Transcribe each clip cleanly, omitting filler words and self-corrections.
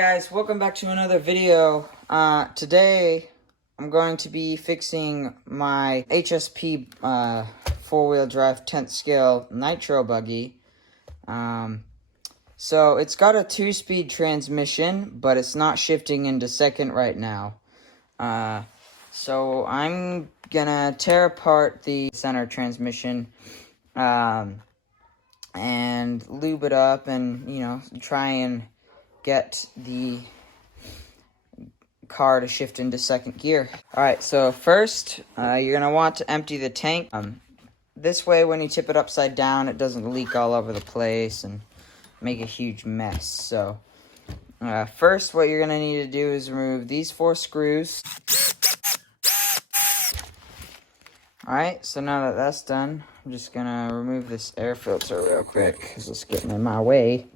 guys, welcome back to another video. Today I'm going to be fixing my HSP four-wheel drive 10th scale nitro buggy. So it's got a 2-speed transmission, but it's not shifting into second right now. So I'm gonna tear apart the center transmission and lube it up and, try and get the car to shift into second gear. Alright, so first, you're going to want to empty the tank. This way, when you tip it upside down, it doesn't leak all over the place and make a huge mess. So, first, what you're going to need to do is remove these 4 screws. Alright, so now that that's done, I'm just going to remove this air filter real quick, because it's getting in my way.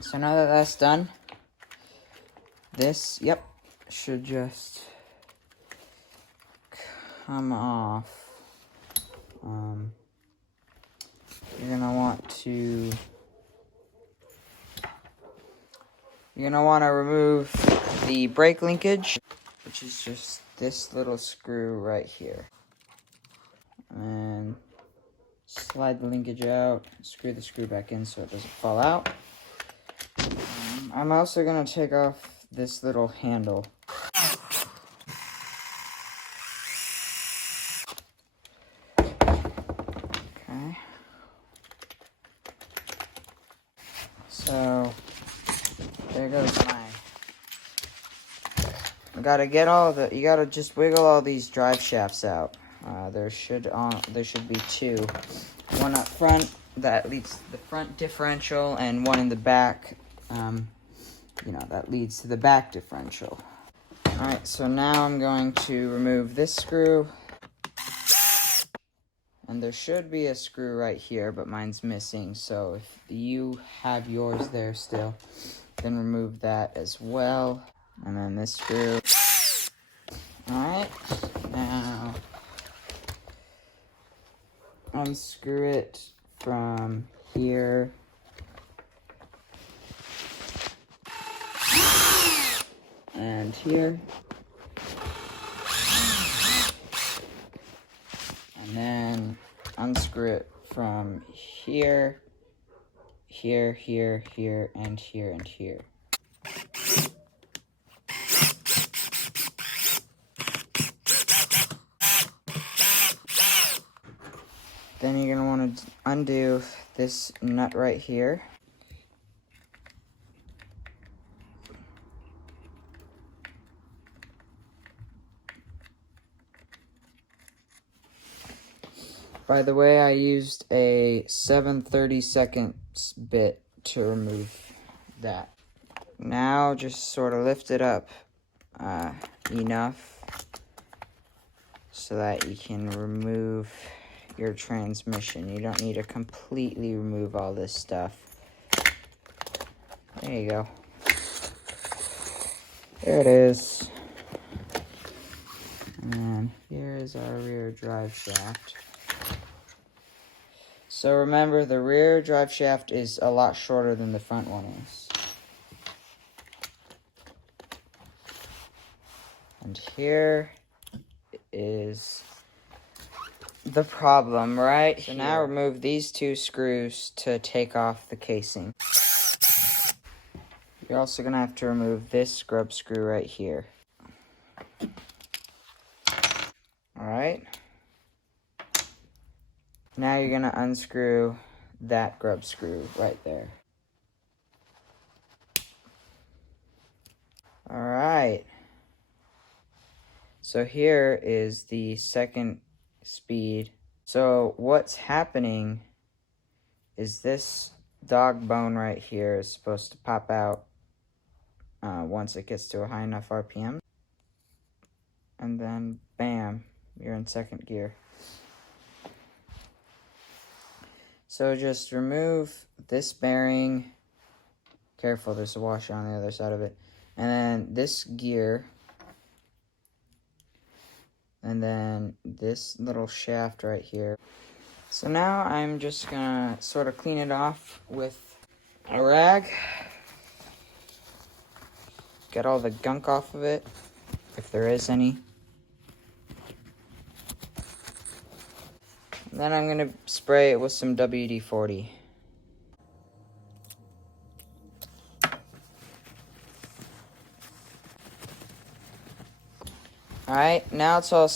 So now that that's done, this, should just come off. You're gonna want to remove the brake linkage, which is just this little screw right here. And slide the linkage out, screw the screw back in so it doesn't fall out. I'm also going to take off this little handle. Okay. So, there goes you gotta just wiggle all these drive shafts out. There should be 2. One up front that leads to the front differential, and one in the back, that leads to the back differential. Alright, so now I'm going to remove this screw. And there should be a screw right here, but mine's missing. So if you have yours there still, then remove that as well. And then this screw. Alright, now unscrew it from here. And here. And then unscrew it from here, here, here, here, and here, and here. Then you're going to want to undo this nut right here. By the way, I used a 7/32 bit to remove that. Now just sort of lift it up enough so that you can remove your transmission. You don't need to completely remove all this stuff. There you go. There it is. And here is our rear drive shaft. So remember, the rear drive shaft is a lot shorter than the front one is. And here is the problem right here. So now remove these 2 screws to take off the casing. You're also going to have to remove this scrub screw right here. Alright. Now you're going to unscrew that grub screw right there. Alright. So here is the second speed. So what's happening is this dog bone right here is supposed to pop out once it gets to a high enough RPM. And then, bam, you're in second gear. So just remove this bearing. Careful, there's a washer on the other side of it. And then this gear. And then this little shaft right here. So now I'm just gonna sort of clean it off with a rag. get all the gunk off of it, if there is any. And then I'm going to spray it with some WD-40. Alright, now it's all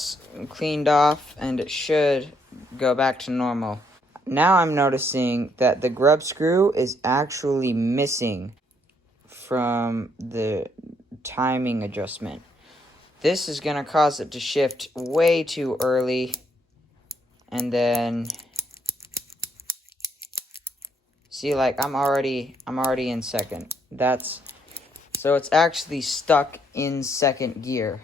cleaned off and it should go back to normal. Now I'm noticing that the grub screw is actually missing from the timing adjustment. This is going to cause it to shift way too early, and then see, like, I'm already in second. So it's actually stuck in second gear.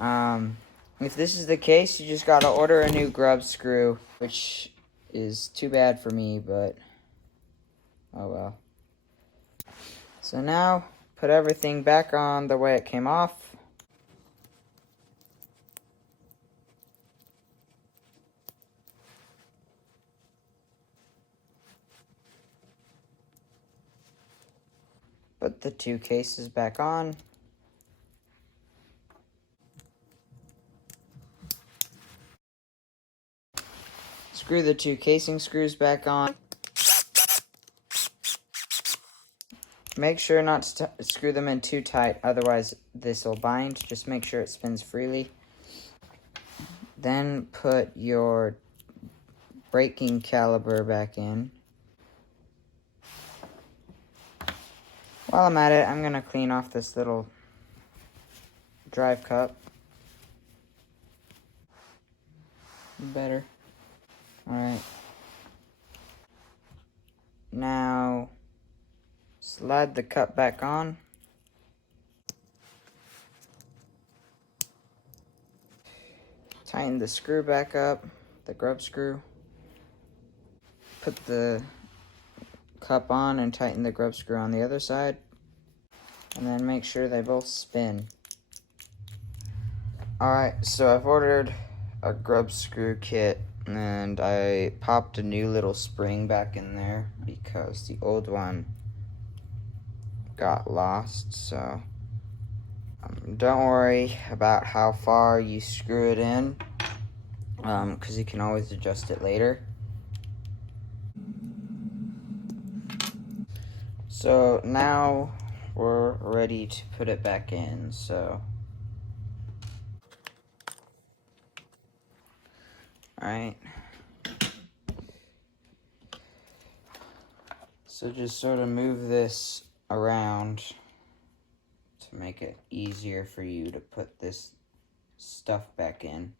If this is the case, you just gotta order a new grub screw, which is too bad for me, but oh well. So now, put everything back on the way it came off. Put the two cases back on. Screw the two casing screws back on. Make sure not to screw them in too tight, otherwise this will bind. Just make sure it spins freely. Then put your braking caliper back in. While I'm at it, I'm going to clean off this little drive cup. Better. Alright. Now, slide the cup back on. Tighten the screw back up, the grub screw. Put the cup on and tighten the grub screw on the other side. And then make sure they both spin. Alright, so I've ordered a grub screw kit, and I popped a new little spring back in there because the old one got lost. So don't worry about how far you screw it in, because you can always adjust it later. So now we're ready to put it back in. So alright. So just sort of move this around to make it easier for you to put this stuff back in.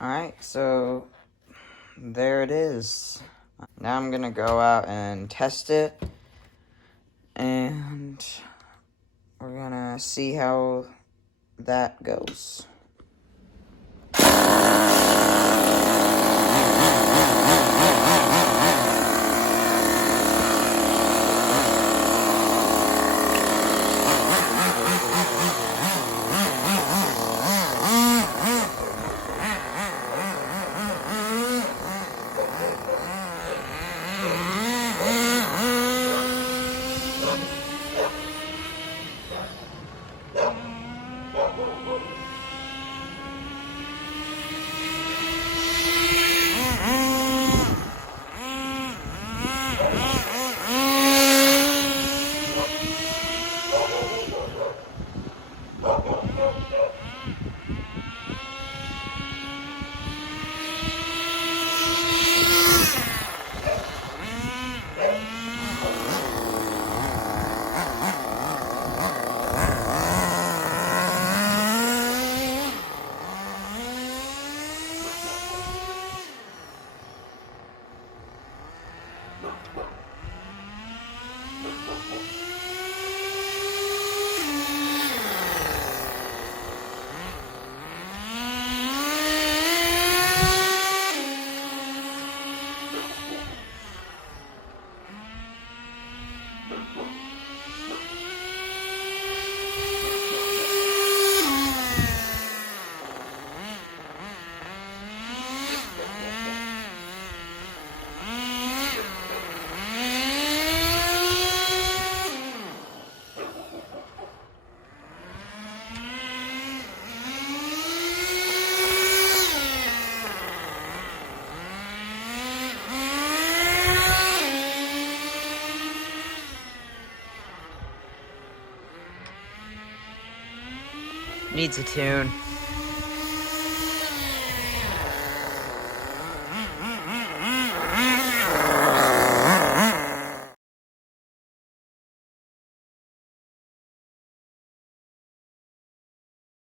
Alright, so there it is. Now I'm gonna go out and test it, and we're gonna see how that goes. Needs a tune.